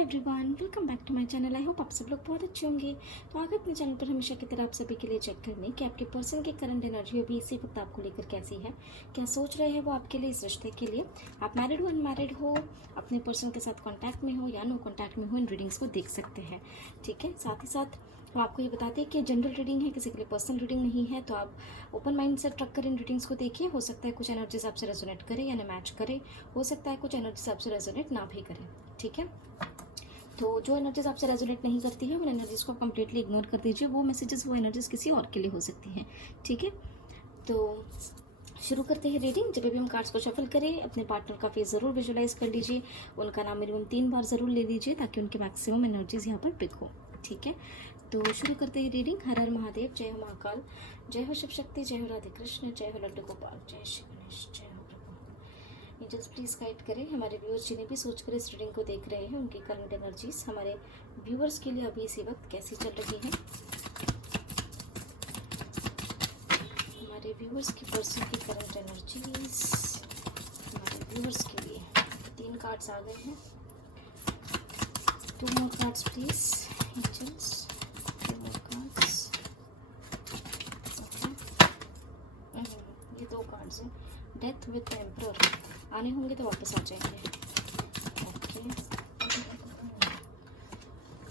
Everyone, welcome back to my channel. I hope आप सब लोग बहुत अच्छे होंगे। तो आगे अपने चैनल पर हमेशा की तरह आप सभी के लिए चेक करने कि आपके पर्सन की करंट एनर्जी अभी इसी वक्त आपको लेकर कैसी है, क्या सोच रहे हैं वो आपके लिए, इस रिश्ते के लिए। आप मैरिड हो, अनमैरिड हो, अपने पर्सन के साथ कॉन्टैक्ट में हो या नो कॉन्टैक्ट में हो, इन रीडिंग्स को देख सकते हैं। ठीक है, साथ ही साथ हम आपको ये बताते हैं कि जनरल रीडिंग है, किसी के लिए पर्सनल रीडिंग नहीं है। तो आप ओपन माइंड से रख कर इन रीडिंग्स को देखिए। हो सकता है कुछ एनर्जीज आपसे रेजोनेट करे या ना मैच करे, हो सकता है कुछ एनर्जीज आपसे रेजोनेट ना भी करें। ठीक है, तो जो एनर्जीज आपसे रेजोनेट नहीं करती है उन एनर्जीज को कंप्लीटली इग्नोर कर दीजिए। वो मैसेजेस, वो एनर्जीज किसी और के लिए हो सकती हैं। ठीक है, तो शुरू करते हैं रीडिंग। जब भी हम कार्ड्स को शफल करें, अपने पार्टनर का फेस ज़रूर विजुलाइज कर लीजिए, उनका नाम मिनिमम 3 बार ज़रूर ले लीजिए ताकि उनके मैक्सिमम एनर्जीज यहाँ पर पिक हो। ठीक है, तो शुरू करते हैं रीडिंग। हर हर महादेव, जय हो महाकाल, जय हो शिव शक्ति, जय हो राधे कृष्ण, जय हो लड्डू गोपाल, जय श्री गणेश, जय हो प्रभु। एंजल्स प्लीज गाइड करें हमारे व्यूअर्स जिन्हें भी सोचकर इस रीडिंग को देख रहे हैं, उनकी करंट एनर्जीज हमारे व्यूअर्स के लिए अभी इसी वक्त कैसी चल रही है। हमारे व्यूअर्स की पर्सन की करंट एनर्जीज हमारे व्यूअर्स के लिए 3 कार्ड्स आ गए हैं। 2 more cards please angels, 2 more cards. ये 2 कार्ड्स हैं। डेथ विद एम्परर आने होंगे तो वापस आ जाएंगे। ओके,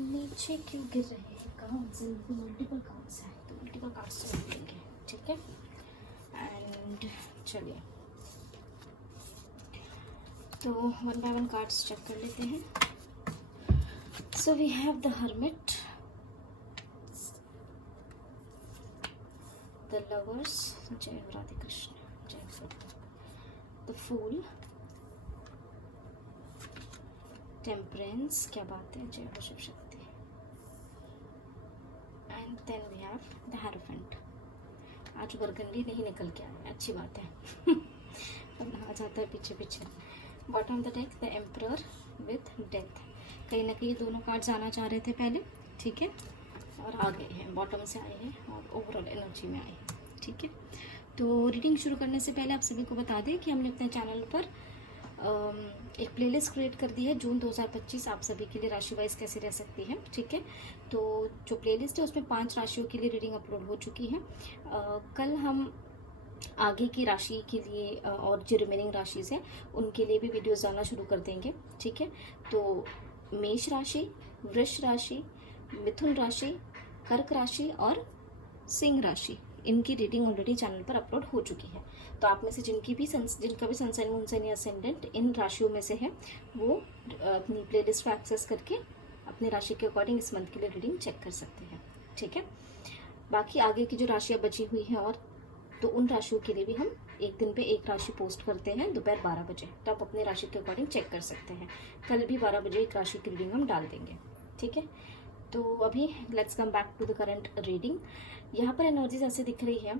नीचे क्यों गिर रहे हैं कार्ड्स? मल्टीपल कार्ड्स हैं तो मल्टीपल कार्ड्स से मिलेंगे। ठीक है, एंड चलिए तो 1 बाय 1 कार्ड्स चेक कर लेते हैं। So we have the hermit, the lovers, जय राधे कृष्ण, जय प्रभु, द फूल, टेम्परेंस, क्या बात है, जय हो Shiv Shakti, and then we have the hierophant. आज बरगंडी नहीं निकल के आया, अच्छी बात है। अब आ जाता है पीछे पीछे। Bottom of the deck the emperor with death. कहीं ना कहीं दोनों कार्ड्स आना चाह रहे थे पहले, ठीक है, और आ गए हैं, बॉटम से आए हैं और ओवरऑल एनर्जी में आए हैं। ठीक है, तो रीडिंग शुरू करने से पहले आप सभी को बता दें कि हमने अपने चैनल पर एक प्लेलिस्ट क्रिएट कर दी है। जून 2025 आप सभी के लिए राशि वाइज कैसे रह सकती है। ठीक है, तो जो प्लेलिस्ट है उसमें 5 राशियों के लिए रीडिंग अपलोड हो चुकी है। कल हम आगे की राशि के लिए और जो रिमेनिंग राशिज है उनके लिए भी वीडियोस डालना शुरू कर देंगे। ठीक है, तो मेष राशि, वृष राशि, मिथुन राशि, कर्क राशि और सिंह राशि, इनकी रीडिंग ऑलरेडी चैनल पर अपलोड हो चुकी है। तो आप में से जिनका भी सनसाइन, मूनसाइन या असेंडेंट इन राशियों में से है वो अपनी प्लेलिस्ट को एक्सेस करके अपनी राशि के अकॉर्डिंग इस मंथ के लिए रीडिंग चेक कर सकते हैं। ठीक है, बाकी आगे की जो राशियाँ बची हुई हैं और तो उन राशियों के लिए भी हम एक दिन पे एक राशि पोस्ट करते हैं दोपहर 12 बजे, तो आप अपनी राशि के अकॉर्डिंग चेक कर सकते हैं। कल भी 12 बजे एक राशि की रीडिंग हम डाल देंगे। ठीक है, तो अभी let's come back to the current reading. यहाँ पर एनर्जीज ऐसे दिख रही है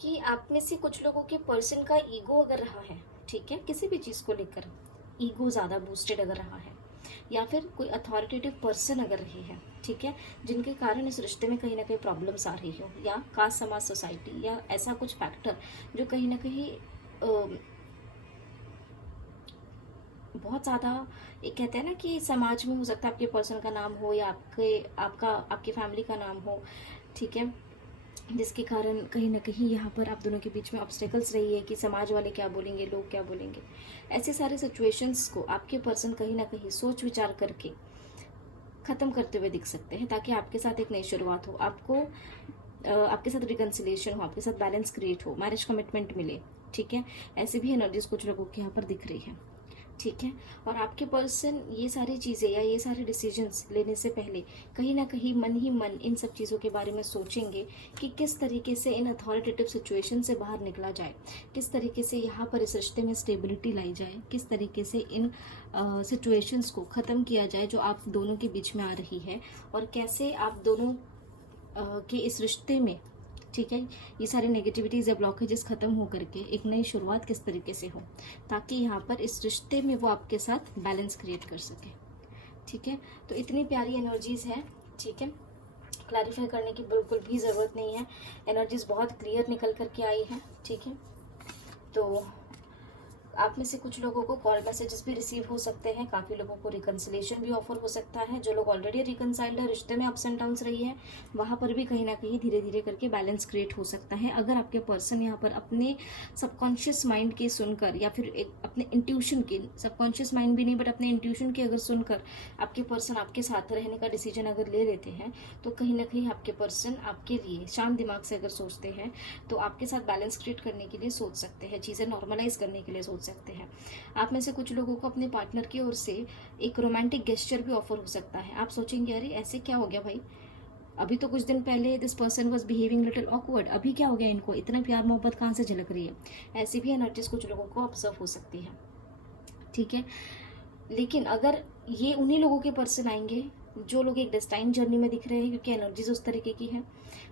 कि आप में से कुछ लोगों के पर्सन का ईगो अगर रहा है, ठीक है, किसी भी चीज़ को लेकर ईगो ज़्यादा बूस्टेड अगर रहा है, या फिर कोई अथॉरिटेटिव पर्सन अगर रही है, ठीक है, जिनके कारण इस रिश्ते में कहीं ना कहीं प्रॉब्लम्स आ रही हो, या कास्ट समाज सोसाइटी या ऐसा कुछ फैक्टर जो कहीं ना कहीं बहुत ज़्यादा, एक कहते हैं ना कि समाज में हो सकता है आपके पर्सन का नाम हो या आपकी फैमिली का नाम हो, ठीक है, जिसके कारण कहीं ना कहीं यहाँ पर आप दोनों के बीच में ऑब्स्टेकल्स रही है कि समाज वाले क्या बोलेंगे, लोग क्या बोलेंगे। ऐसे सारे सिचुएशंस को आपके पर्सन कहीं ना कहीं सोच विचार करके ख़त्म करते हुए दिख सकते हैं, ताकि आपके साथ एक नई शुरुआत हो, आपके साथ रिकन्सिलेशन हो, आपके साथ बैलेंस क्रिएट हो, मैरिज कमिटमेंट मिले। ठीक है, ऐसे भी एनर्जीज कुछ लोगों के यहाँ पर दिख रही है। ठीक है, और आपके पर्सन ये सारी चीज़ें या ये सारे डिसीजंस लेने से पहले कहीं ना कहीं मन ही मन इन सब चीज़ों के बारे में सोचेंगे कि किस तरीके से इन अथॉरिटेटिव सिचुएशन से बाहर निकला जाए, किस तरीके से यहाँ पर इस रिश्ते में स्टेबिलिटी लाई जाए, किस तरीके से इन सिचुएशंस को ख़त्म किया जाए जो आप दोनों के बीच में आ रही है, और कैसे आप दोनों के इस रिश्ते में, ठीक है, ये सारी नेगेटिविटीज़ या ब्लॉकेजेस ख़त्म हो करके एक नई शुरुआत किस तरीके से हो, ताकि यहाँ पर इस रिश्ते में वो आपके साथ बैलेंस क्रिएट कर सके। ठीक है, तो इतनी प्यारी एनर्जीज़ है। ठीक है, क्लैरिफाई करने की बिल्कुल भी ज़रूरत नहीं है, एनर्जीज़ बहुत क्लियर निकल करके आई है। ठीक है, तो आप में से कुछ लोगों को कॉल मैसेजेस भी रिसीव हो सकते हैं, काफ़ी लोगों को रिकन्सिलेशन भी ऑफर हो सकता है। जो लोग ऑलरेडी रिकन्साइल्ड है, रिश्ते में अप्स एंड डाउन्स रही है, वहाँ पर भी कहीं ना कहीं धीरे धीरे करके बैलेंस क्रिएट हो सकता है, अगर आपके पर्सन यहाँ पर अपने सबकॉन्शियस माइंड की सुनकर, या फिर एक अपने इंट्यूशन की, सबकॉन्शियस माइंड भी नहीं बट अपने इंट्यूशन की अगर सुनकर आपके पर्सन आपके साथ रहने का डिसीजन अगर ले लेते हैं, तो कहीं ना कहीं आपके पर्सन आपके लिए शांत दिमाग से अगर सोचते हैं तो आपके साथ बैलेंस क्रिएट करने के लिए सोच सकते हैं, चीज़ें नॉर्मलाइज करने के लिए सोच सकते हैं। आप में से कुछ लोगों को अपने पार्टनर की ओर से एक रोमांटिक गेस्चर भी ऑफर हो सकता है। आप सोचेंगे अरे ऐसे क्या हो गया भाई, अभी तो कुछ दिन पहले this person was behaving little awkward, अभी क्या हो गया इनको, इतना प्यार मोहब्बत कहाँ से झलक रही है। ऐसी भी एनर्जीज कुछ लोगों को ऑब्जर्व हो सकती है, ठीक है। लेकिन अगर ये उन्हीं लोगों के पर्सन आएंगे जो लोग एक डेस्टाइन जर्नी में दिख रहे हैं, क्योंकि एनर्जीज उस तरीके की है।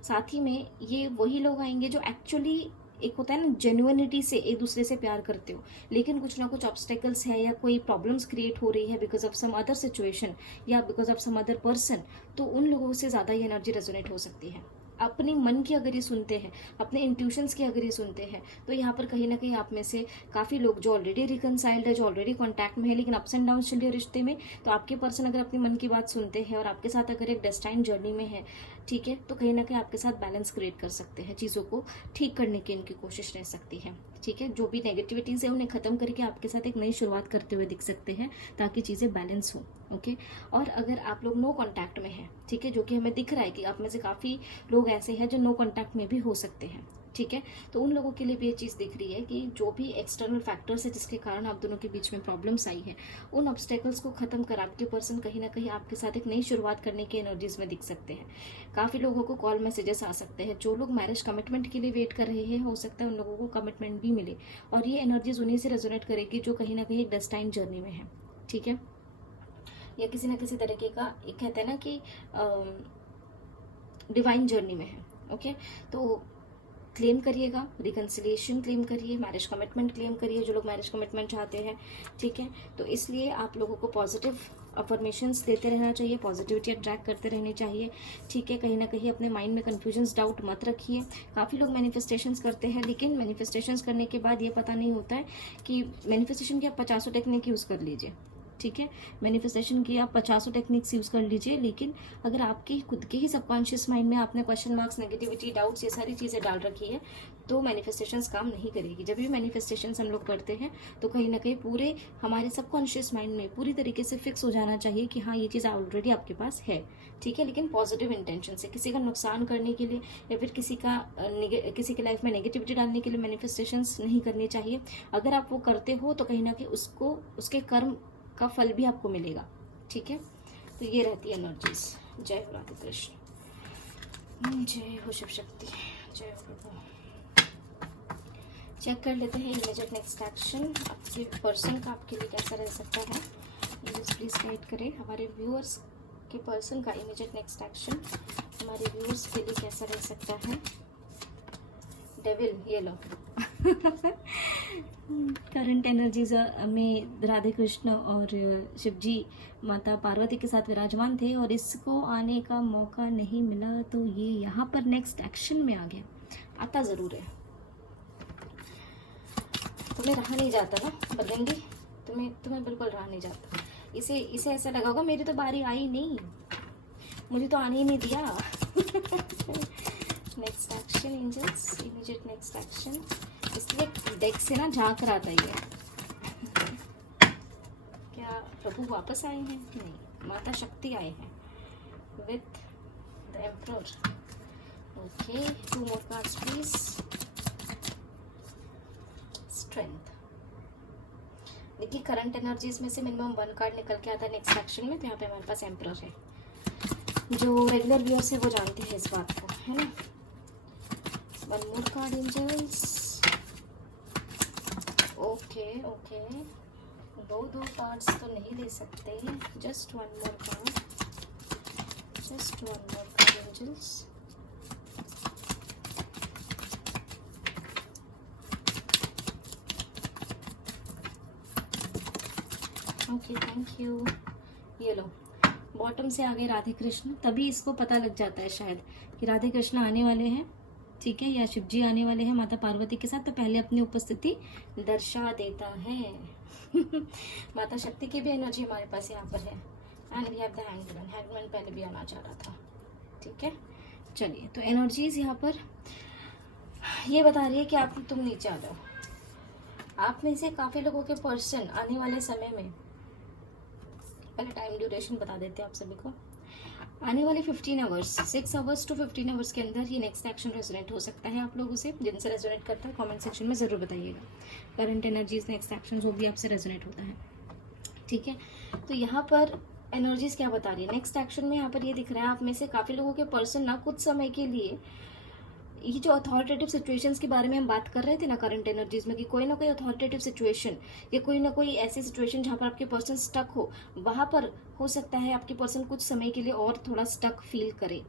साथ ही में ये वही लोग आएंगे जो एक्चुअली, एक होता है ना जेन्युइनिटी से एक दूसरे से प्यार करते हो, लेकिन कुछ ना कुछ ऑब्स्टेकल्स है या कोई प्रॉब्लम्स क्रिएट हो रही है because of some other situation या because of some other person, तो उन लोगों से ज़्यादा ये एनर्जी रेजोनेट हो सकती है। अपने मन की अगर ये सुनते हैं, अपने इंट्यूशंस की अगर ये सुनते हैं, तो यहाँ पर कहीं ना कहीं आप में से काफ़ी लोग जो ऑलरेडी रिकनसाइल्ड है, जो ऑलरेडी कॉन्टैक्ट में है, लेकिन अप्स एंड डाउन चल रही है रिश्ते में, तो आपके पर्सन अगर अपने मन की बात सुनते हैं और आपके साथ अगर एक डेस्टाइन जर्नी में है, ठीक है, तो कहीं ना कहीं आपके साथ बैलेंस क्रिएट कर सकते हैं, चीज़ों को ठीक करने की इनकी कोशिश रह सकती है, ठीक है। जो भी नेगेटिविटीज़ है उन्हें ख़त्म करके आपके साथ एक नई शुरुआत करते हुए दिख सकते हैं, ताकि चीज़ें बैलेंस हो, ओके। और अगर आप लोग नो कॉन्टैक्ट में हैं, ठीक है, जो कि हमें दिख रहा है कि आप में से काफ़ी लोग ऐसे हैं जो नो कॉन्टैक्ट में भी हो सकते हैं, ठीक है, तो उन लोगों के लिए भी ये चीज़ दिख रही है कि जो भी एक्सटर्नल फैक्टर्स है जिसके कारण आप दोनों के बीच में प्रॉब्लम्स आई है, उन ऑब्स्टेकल्स को ख़त्म कर आपके पर्सन कहीं ना कहीं आपके साथ एक नई शुरुआत करने की एनर्जीज में दिख सकते हैं। काफ़ी लोगों को कॉल मैसेजेस आ सकते हैं, जो लोग मैरिज कमिटमेंट के लिए वेट कर रहे हैं, हो सकता है उन लोगों को कमिटमेंट भी मिले, और ये एनर्जीज उन्हीं से रेजोनेट करेगी जो कहीं ना कहीं डेस्टाइन जर्नी में है, ठीक है, या किसी न किसी तरीके का, एक कहते हैं ना कि डिवाइन जर्नी में है, ओके। तो क्लेम करिएगा, रिकन्सिलिएशन क्लेम करिए, मैरिज कमिटमेंट क्लेम करिए, जो लोग मैरिज कमिटमेंट चाहते हैं, ठीक है। तो इसलिए आप लोगों को पॉजिटिव अफर्मेशंस देते रहना चाहिए, पॉजिटिविटी अट्रैक्ट करते रहने चाहिए, ठीक है। कहीं ना कहीं अपने माइंड में कन्फ्यूजन्स, डाउट मत रखिए। काफ़ी लोग मैनिफेस्टेशंस करते हैं, लेकिन मैनिफेस्टेशंस करने के बाद ये पता नहीं होता है कि मैनिफेस्टेशन की आप 50 टेक्निक यूज़ कर लीजिए, ठीक है, मैनिफेस्टेशन की आप 50 टेक्निक्स यूज़ कर लीजिए, लेकिन अगर आपके खुद के ही सबकॉन्शियस माइंड में आपने क्वेश्चन मार्क्स, नेगेटिविटी, डाउट्स, ये सारी चीज़ें डाल रखी है, तो मैनिफेस्टेशंस काम नहीं करेगी। जब भी मैनिफेस्टेशंस हम लोग करते हैं तो कहीं ना कहीं पूरे हमारे सबकॉन्शियस माइंड में पूरी तरीके से फिक्स हो जाना चाहिए कि हाँ ये चीज़ ऑलरेडी आपके पास है, ठीक है, लेकिन पॉजिटिव इंटेंशन से, किसी का नुकसान करने के लिए या फिर किसी की लाइफ में नेगेटिविटी डालने के लिए मैनिफेस्टेशंस नहीं करनी चाहिए। अगर आप वो करते हो तो कहीं ना कहीं उसको, उसके कर्म का फल भी आपको मिलेगा, ठीक है। तो ये रहती है एनर्जीज। जय हो राधे कृष्ण, जय हो शिव शक्ति, जय हो प्रभु। चेक कर लेते हैं इमीडिएट नेक्स्ट एक्शन आपके पर्सन का आपके लिए कैसा रह सकता है। प्लीज गाइड करें हमारे व्यूअर्स के पर्सन का इमीडिएट नेक्स्ट एक्शन हमारे व्यूअर्स के लिए कैसा रह सकता है। डेविल, ये लो करंट एनर्जीज में राधे कृष्ण और शिव जी माता पार्वती के साथ विराजमान थे और इसको आने का मौका नहीं मिला, तो ये यहाँ पर नेक्स्ट एक्शन में आ गया। आता ज़रूर है, तुम्हें रहा नहीं जाता ना बदंगी, तुम्हें बिल्कुल रहा नहीं जाता। इसे ऐसा लगा होगा मेरी तो बारी आई नहीं, मुझे तो आने ही नहीं दिया। Next action angels, immediate next action. इसलिए डेक से ना झांक रहा था ये, क्या प्रभु वापस आए हैं? नहीं, माता शक्ति आए हैं with the emperor. Okay, 2 more cards please. Strength. देखिए करंट एनर्जीज में से मिनिमम 1 कार्ड निकल के आता है नेक्स्ट एक्शन में, तो यहाँ पे हमारे पास एम्परर है। जो रेगुलर व्यूअर्स है वो जानते हैं इस बात को, है ना। 1 मोर कार्ड एंजल्स। ओके, दो कार्ड्स तो नहीं दे सकते, just 1 more card, just 1 more card angels. Okay, thank you. ये लो, बॉटम से आ गए राधे कृष्ण। तभी इसको पता लग जाता है शायद कि राधे कृष्ण आने वाले हैं, ठीक है, या शिव जी आने वाले हैं माता पार्वती के साथ, तो पहले अपनी उपस्थिति दर्शा देता है। माता शक्ति की भी एनर्जी हमारे पास यहाँ पर है। And we have the hangman. Hangman पहले भी आना चाह रहा था। ठीक है, चलिए, तो एनर्जीज यहाँ पर ये बता रही है कि तुम नीचे आ जाओ। आप में से काफ़ी लोगों के पर्सन आने वाले समय में, पहले टाइम ड्यूरेशन बता देते हैं आप सभी को। आने वाले 15 आवर्स, 6 आवर्स टू 15 आवर्स के अंदर ये नेक्स्ट एक्शन रेजोनेट हो सकता है आप लोगों से। जिनसे रेजोनेट करता है कमेंट सेक्शन में ज़रूर बताइएगा। करंट एनर्जीज, नेक्स्ट एक्शन जो भी आपसे रेजोनेट होता है। ठीक है, तो यहाँ पर एनर्जीज क्या बता रही है नेक्स्ट एक्शन में। यहाँ पर ये दिख रहा है आप में से काफ़ी लोगों के पर्सन ना कुछ समय के लिए, ये जो अथॉरिटेटिव सिचुएशंस के बारे में हम बात कर रहे थे ना करंट एनर्जीज में, कि कोई ना कोई अथॉरिटेटिव सिचुएशन या कोई ना कोई ऐसी सिचुएशन जहाँ पर आपके पर्सन स्टक हो, वहाँ पर हो सकता है आपके पर्सन कुछ समय के लिए और थोड़ा स्टक फील करे।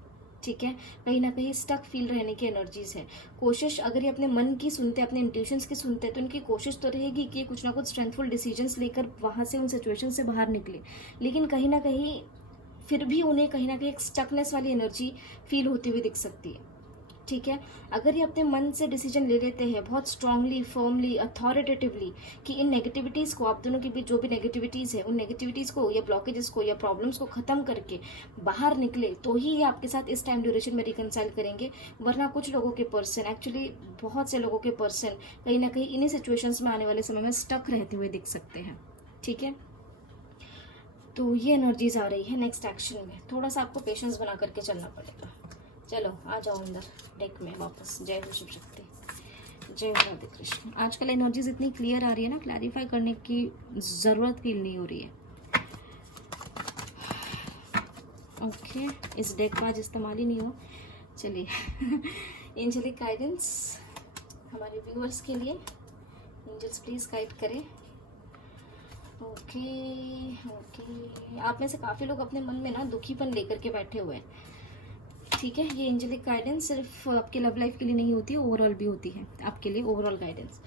ठीक है, कहीं ना कहीं स्टक फील रहने की एनर्जीज है। कोशिश, अगर ये अपने मन की सुनते, अपने इंट्यूशंस की सुनते, तो इनकी कोशिश तो रहेगी कि कुछ ना कुछ स्ट्रेंथफुल डिसीजंस लेकर वहाँ से, उन सिचुएशन से बाहर निकले। लेकिन कहीं ना कहीं फिर भी उन्हें कहीं ना कहीं एक स्टकनेस वाली एनर्जी फील होती हुई दिख सकती है। ठीक है, अगर ये अपने मन से डिसीजन ले लेते हैं बहुत स्ट्रांगली, फर्मली, अथॉरिटेटिवली, कि इन नेगेटिविटीज़ को, आप दोनों के बीच जो भी नेगेटिविटीज़ है, उन नेगेटिविटीज़ को या ब्लॉकेजेस को या प्रॉब्लम्स को ख़त्म करके बाहर निकले, तो ही ये आपके साथ इस टाइम ड्यूरेशन में रिकनसाइल करेंगे। वरना कुछ लोगों के पर्सन, एक्चुअली बहुत से लोगों के पर्सन कहीं ना कहीं इन्हीं सिचुएशंस में आने वाले समय में स्टक रहते हुए दिख सकते हैं। ठीक है, तो ये एनर्जीज आ रही है नेक्स्ट एक्शन में। थोड़ा सा आपको पेशेंस बना करके चलना पड़ेगा। चलो आ जाओ अंदर डेक में वापस। जय हो शिव शक्ति, जय हो राधे कृष्ण। आजकल एनर्जीज इतनी क्लियर आ रही है ना, क्लैरिफाई करने की ज़रूरत फील नहीं हो रही है। ओके, इस डेक का आज इस्तेमाल ही नहीं हुआ। चलिए, एंजेलिक गाइडेंस हमारे व्यूअर्स के लिए, एंजल्स प्लीज़ गाइड करें। ओके, आप में से काफ़ी लोग अपने मन में ना दुखीपन लेकर के बैठे हुए हैं। ठीक है, ये एंजेलिक गाइडेंस सिर्फ आपके लव लाइफ के लिए नहीं होती है, ओवरऑल भी होती है आपके लिए, ओवरऑल गाइडेंस।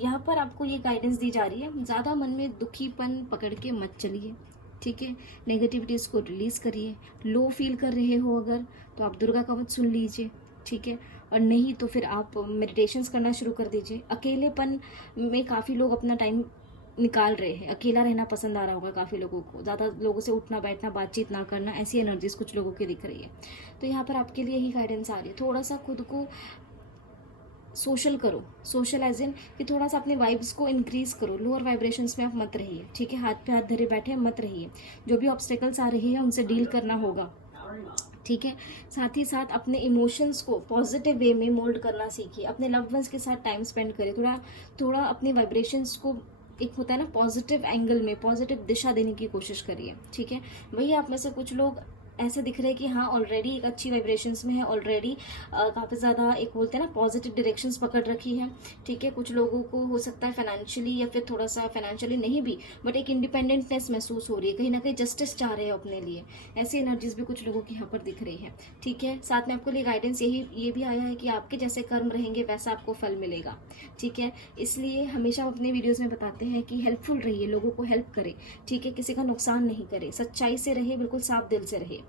यहाँ पर आपको ये गाइडेंस दी जा रही है, ज़्यादा मन में दुखीपन पकड़ के मत चलिए। ठीक है, नेगेटिविटीज़ को रिलीज़ करिए। लो फील कर रहे हो अगर, तो आप दुर्गा कवच सुन लीजिए। ठीक है, और नहीं तो फिर आप मेडिटेशंस करना शुरू कर दीजिए। अकेलेपन में काफ़ी लोग अपना टाइम निकाल रहे हैं, अकेला रहना पसंद आ रहा होगा काफ़ी लोगों को, ज़्यादा लोगों से उठना बैठना, बातचीत ना करना, ऐसी एनर्जीज कुछ लोगों की दिख रही है। तो यहाँ पर आपके लिए ही गाइडेंस आ रही है, थोड़ा सा खुद को सोशल करो। सोशल एज इन कि थोड़ा सा अपने वाइब्स को इंक्रीज करो, लोअर वाइब्रेशंस में आप मत रहिए। ठीक है, हाथ पे हाथ धरे बैठे मत रहिए। जो भी ऑब्स्टेकल्स आ रही है उनसे डील करना होगा। ठीक है, साथ ही साथ अपने इमोशंस को पॉजिटिव वे में मोल्ड करना सीखिए। अपने लव्ड वंस के साथ टाइम स्पेंड करिए। थोड़ा अपने वाइब्रेशंस को, एक होता है ना पॉजिटिव एंगल में, पॉजिटिव दिशा देने की कोशिश करिए। ठीक है, वही आप में से कुछ लोग ऐसे दिख रहे हैं कि हाँ ऑलरेडी एक अच्छी वाइब्रेशंस में है, ऑलरेडी काफ़ी ज़्यादा एक बोलते हैं ना पॉजिटिव डायरेक्शंस पकड़ रखी है। ठीक है, कुछ लोगों को हो सकता है फाइनेंशियली या फिर थोड़ा सा फाइनेंशियली नहीं भी, बट एक इंडिपेंडेंटनेस महसूस हो रही है, कहीं ना कहीं जस्टिस चाह रहे हैं अपने लिए। ऐसी एनर्जीज भी कुछ लोगों की यहाँ पर दिख रही है। ठीक है, साथ में आपको लिए गाइडेंस ये भी आया है कि आपके जैसे कर्म रहेंगे वैसा आपको फल मिलेगा। ठीक है, इसलिए हमेशा हम अपने वीडियोज़ में बताते हैं कि हेल्पफुल रहिए, लोगों को हेल्प करें। ठीक है, किसी का नुकसान नहीं करे, सच्चाई से रहे, बिल्कुल साफ दिल से रहे।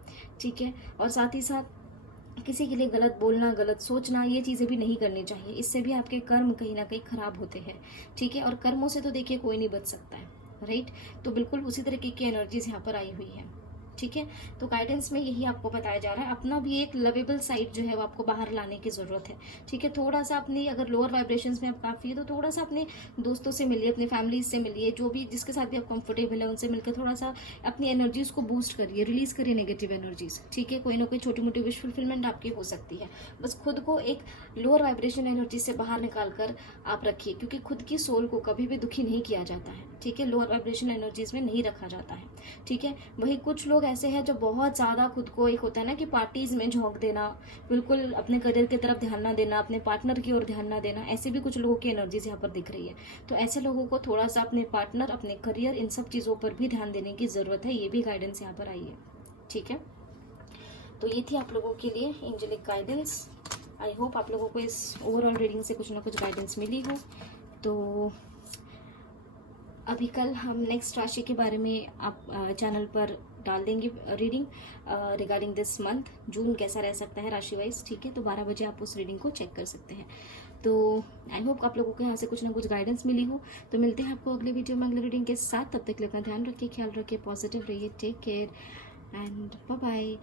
ठीक है, और साथ ही साथ किसी के लिए गलत बोलना, गलत सोचना, ये चीज़ें भी नहीं करनी चाहिए। इससे भी आपके कर्म कहीं ना कहीं खराब होते हैं। ठीक है, और कर्मों से तो देखिए कोई नहीं बच सकता है, राइट। तो बिल्कुल उसी तरीके की एनर्जीज यहाँ पर आई हुई है। ठीक है, तो गाइडेंस में यही आपको बताया जा रहा है। अपना भी एक लवेबल साइड जो है वो आपको बाहर लाने की ज़रूरत है। ठीक है, थोड़ा सा अपनी, अगर लोअर वाइब्रेशंस में आप काफ़ी है तो थोड़ा सा अपने दोस्तों से मिलिए, अपनी फैमिली से मिलिए, जो भी जिसके साथ भी आप कंफर्टेबल है उनसे मिलकर थोड़ा सा अपनी एनर्जीज को बूस्ट करिए, रिलीज करिए नेगेटिव एनर्जीज। ठीक है, कोई ना कोई छोटी मोटी विश फुलफिलमेंट आपकी हो सकती है। बस खुद को एक लोअर वाइब्रेशन एनर्जी से बाहर निकाल कर आप रखिए, क्योंकि खुद की सोल को कभी भी दुखी नहीं किया जाता है। ठीक है, लोअर वाइब्रेशन एनर्जीज में नहीं रखा जाता है। ठीक है, वही कुछ लोग ऐसे हैं जो बहुत ज़्यादा खुद को, एक होता है ना कि पार्टीज में झोंक देना, बिल्कुल अपने करियर की तरफ ध्यान ना देना, अपने पार्टनर की ओर ध्यान ना देना, ऐसे भी कुछ लोगों की एनर्जीज यहाँ पर दिख रही है। तो ऐसे लोगों को थोड़ा सा अपने पार्टनर, अपने करियर, इन सब चीज़ों पर भी ध्यान देने की ज़रूरत है। ये भी गाइडेंस यहाँ पर आई है। ठीक है, तो ये थी आप लोगों के लिए एंजेलिक गाइडेंस। आई होप आप लोगों को इस ओवरऑल रीडिंग से कुछ ना कुछ गाइडेंस मिली हो। तो अभी कल हम नेक्स्ट राशि के बारे में आप चैनल पर डाल देंगे रीडिंग रिगार्डिंग दिस मंथ, जून कैसा रह सकता है राशि वाइज, ठीक है। तो 12 बजे आप उस रीडिंग को चेक कर सकते हैं। तो आई होप आप लोगों को यहाँ से कुछ ना कुछ गाइडेंस मिली हो। तो मिलते हैं आपको अगले वीडियो में अगले रीडिंग के साथ। तब तक के लिए अपना ध्यान रखिए, ख्याल रखिए, पॉजिटिव रहिए, take care and bye bye.